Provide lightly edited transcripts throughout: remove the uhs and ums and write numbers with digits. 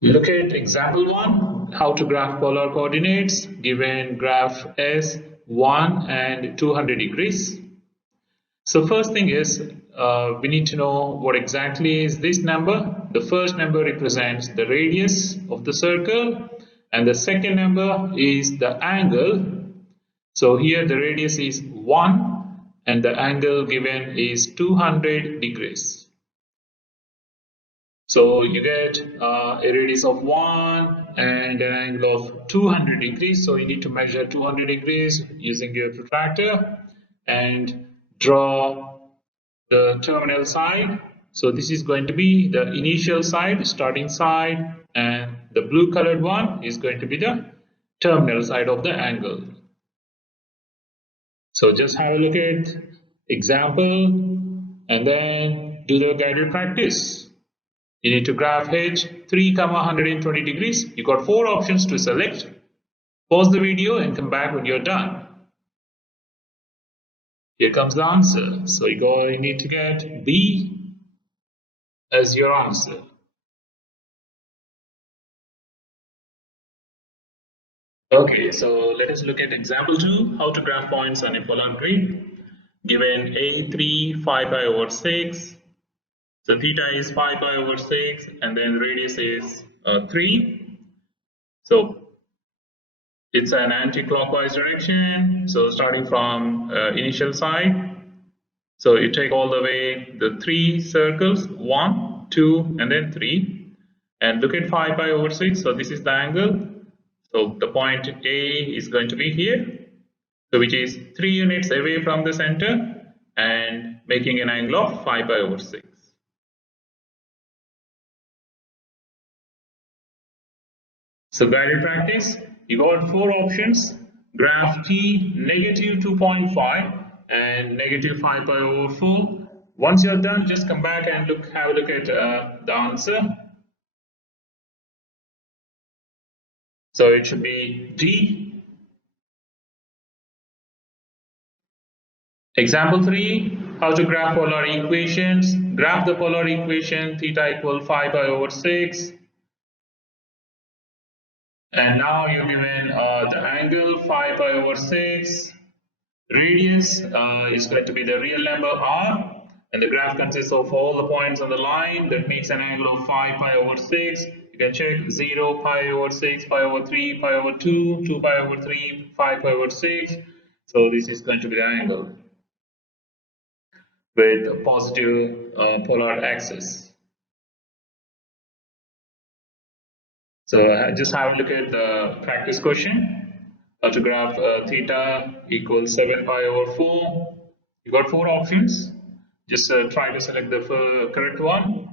Look at example 1, how to graph polar coordinates given graph S 1 and 200 degrees. So first thing is we need to know what exactly is this number. The first number represents the radius of the circle and the second number is the angle. So here the radius is 1 and the angle given is 200 degrees. So you get a radius of 1 and an angle of 200 degrees. So you need to measure 200 degrees using your protractor and draw the terminal side. So this is going to be the initial side, starting side, and the blue colored one is going to be the terminal side of the angle. So just have a look at example and then do the guided practice. You need to graph H 3, 120 degrees. You got 4 options to select. Pause the video and come back when you're done. Here comes the answer. So you need to get B as your answer. Okay, so let us look at example 2, how to graph points on a polar grid. Given A3 5 pi over 6. So theta is 5 pi over 6 and then radius is 3. So it's an anti-clockwise direction. So starting from initial side. So you take all the way the 3 circles, 1, 2 and then 3. And look at 5 pi over 6. So this is the angle. So the point A is going to be here. So which is 3 units away from the center and making an angle of 5 pi over 6. So guided practice, you got 4 options. Graph T negative 2.5 and negative 5 pi over 4. Once you're done, just come back and have a look at the answer. So it should be D. Example 3, how to graph polar equations. Graph the polar equation theta equal 5 pi over 6. And now you're given the angle 5 pi over 6. Radius is going to be the real number r, and the graph consists of all the points on the line. That makes an angle of 5 pi over 6. You can check 0, pi over 6, pi over 3, pi over 2, 2 pi over 3, 5 pi over 6. So this is going to be the angle with a positive polar axis. So just have a look at the practice question. How to graph theta equals 7 pi over 4. You got 4 options. Just try to select the correct one.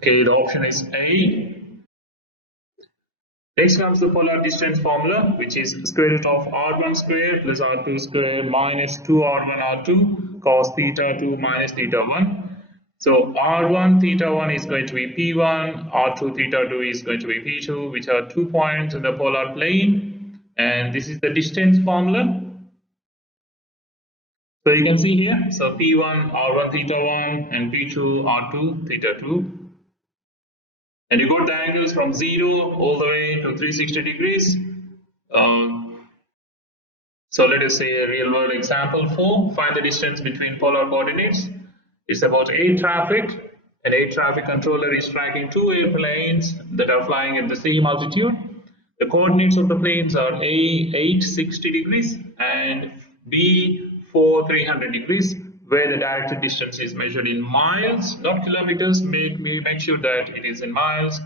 Okay, the option is A. Next comes the polar distance formula, which is square root of r1 square plus r2 square minus 2r1 r2 cos theta 2 minus theta 1. So r1 theta 1 is going to be p1, r2 theta 2 is going to be p2, which are 2 points in the polar plane, and this is the distance formula. So you can see here, so p1 r1 theta 1 and p2 r2 theta 2. And you got the angles from 0 all the way to 360 degrees. So let us say a real world example 4. Find the distance between polar coordinates. It's about air traffic. An air traffic controller is tracking 2 airplanes that are flying at the same altitude. The coordinates of the planes are A 860 degrees and B 300 degrees, where the directed distance is measured in miles, not kilometers. Make sure that it is in miles.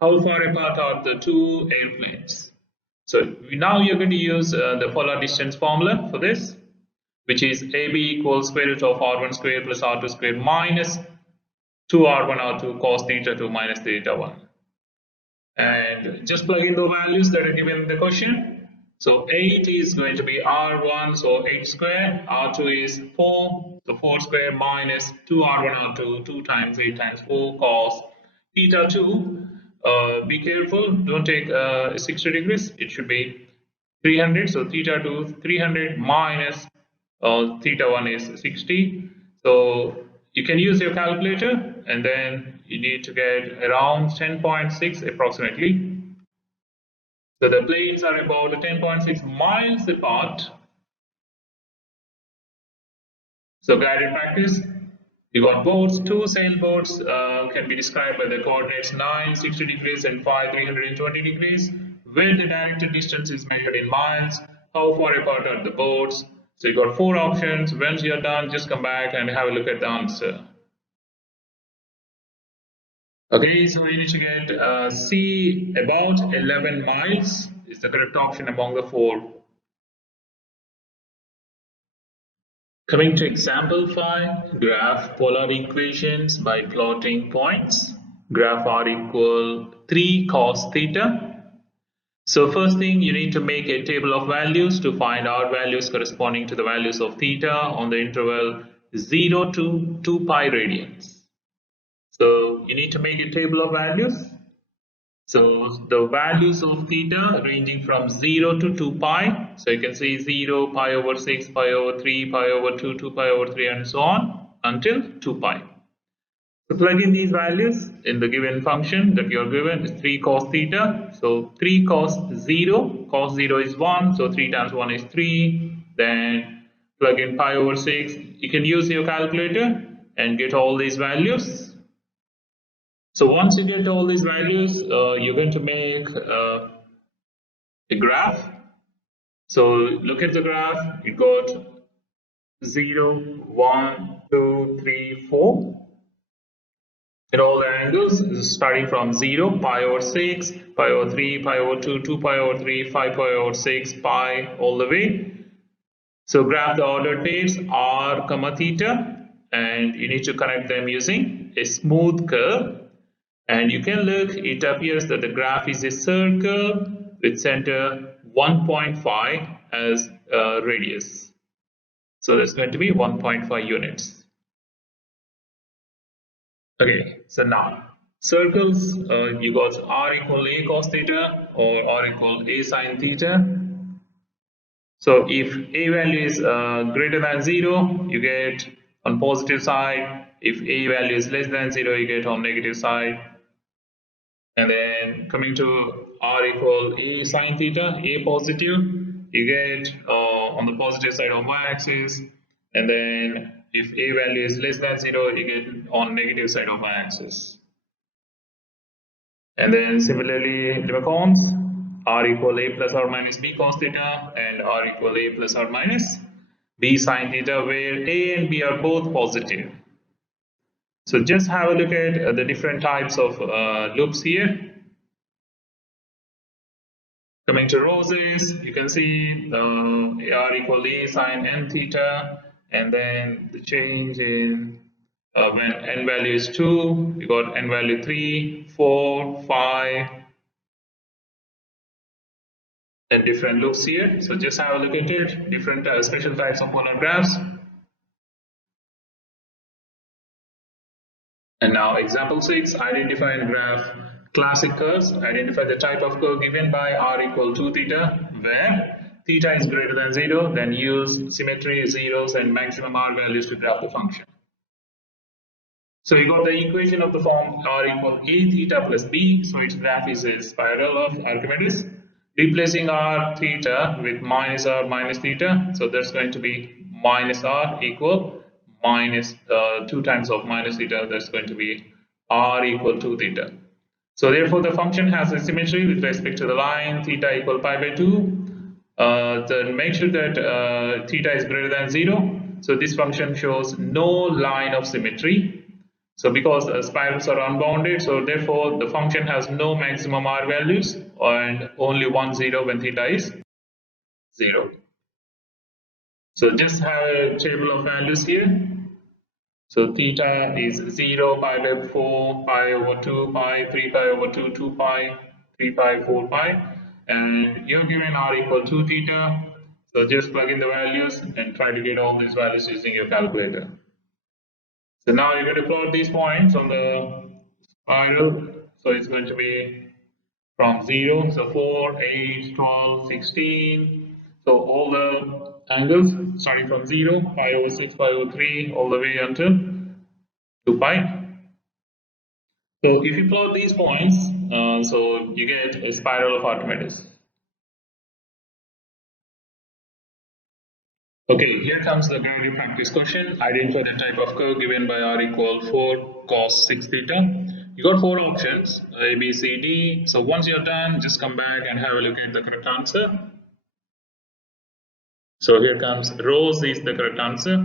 How far apart are the 2 airplanes? So now you're going to use the polar distance formula for this, which is AB equals square root of r1 square plus r2 square minus 2r1 r2 cos theta 2 minus theta 1. And just plug in the values that are given in the question. So 8 is going to be r1, so 8 square, r2 is 4, so 4 square minus 2r1 r2, 2 times 8 times 4 cos theta 2. Be careful, don't take 60 degrees, it should be 300, so theta 2 300 minus theta 1 is 60. So you can use your calculator and then you need to get around 10.6 approximately. So the planes are about 10.6 miles apart. So guided practice, you got boats. Two sailboats can be described by the coordinates 9, 60 degrees and 5, 320 degrees, where the directed distance is measured in miles. How far apart are the boats? So you got 4 options. Once you're done, just come back and have a look at the answer. Okay, so you need to get C, about 11 miles is the correct option among the 4. Coming to example 5, graph polar equations by plotting points. Graph R equal 3 cos theta. So first thing, you need to make a table of values to find R values corresponding to the values of theta on the interval 0 to 2 pi radians. So you need to make a table of values. So the values of theta ranging from 0 to 2 pi. So you can see 0, pi over 6, pi over 3, pi over 2, 2 pi over 3 and so on until 2 pi. So plug in these values in the given function that you are given is 3 cos theta. So 3 cos 0 is 1, so 3 times 1 is 3. Then plug in pi over 6. You can use your calculator and get all these values. So once you get all these values, you're going to make a graph. So look at the graph. You got 0, 1, 2, 3, 4. In all the angles, starting from 0, pi over 6, pi over 3, pi over 2, 2 pi over 3, 5 pi over 6, pi all the way. So graph the ordered pairs r, theta, and you need to connect them using a smooth curve. And you can look, it appears that the graph is a circle with center 1.5 as radius. So that's going to be 1.5 units. Okay, so now circles, you got r equal a cos theta or r equal a sin theta. So if a value is greater than 0, you get on positive side. If a value is less than 0, you get on negative side. And then coming to r equal a sin theta, a positive, you get on the positive side of y-axis. And then if a value is less than 0, you get on negative side of y-axis. And then similarly, limicons, r equal a plus or minus b cos theta and r equal a plus or minus b sin theta, where a and b are both positive. So just have a look at the different types of loops here. Coming to roses, you can see r equal a sin n theta, and then the change in when n value is 2, you got n value 3, 4, 5, and different loops here. So just have a look at it, different special types of polar graphs. And now example 6, identify and graph classic curves. Identify the type of curve given by r equal 2 theta, where theta is greater than 0, then use symmetry, zeros and maximum r values to graph the function. So you got the equation of the form r equal a theta plus b, so its graph is a spiral of Archimedes. Replacing r theta with minus r minus theta, so that's going to be minus r equal minus 2 times of minus theta, that's going to be r equal 2 theta. So therefore the function has a symmetry with respect to the line theta equal pi by 2. Then make sure that theta is greater than 0. So this function shows no line of symmetry. So because spirals are unbounded, so therefore the function has no maximum r values and only 1, 0 when theta is 0. So just have a table of values here. So theta is 0, pi by 4, pi over 2, pi, 3 pi over 2, 2 pi, 3 pi, 4 pi, and you're given r equal 2 theta. So just plug in the values and try to get all these values using your calculator. So now you're going to plot these points on the spiral. So it's going to be from 0, so 4, 8, 12, 16. So all the angles starting from 0, pi over 6, pi over 3, all the way until 2 pi. So if you plot these points, so you get a spiral of Archimedes. Okay, here comes the gravity practice question. Identify the type of curve given by r equal 4 cos 6 theta. You got 4 options, A, B, C, D. So once you're done, just come back and have a look at the correct answer. So here comes rho is the correct answer.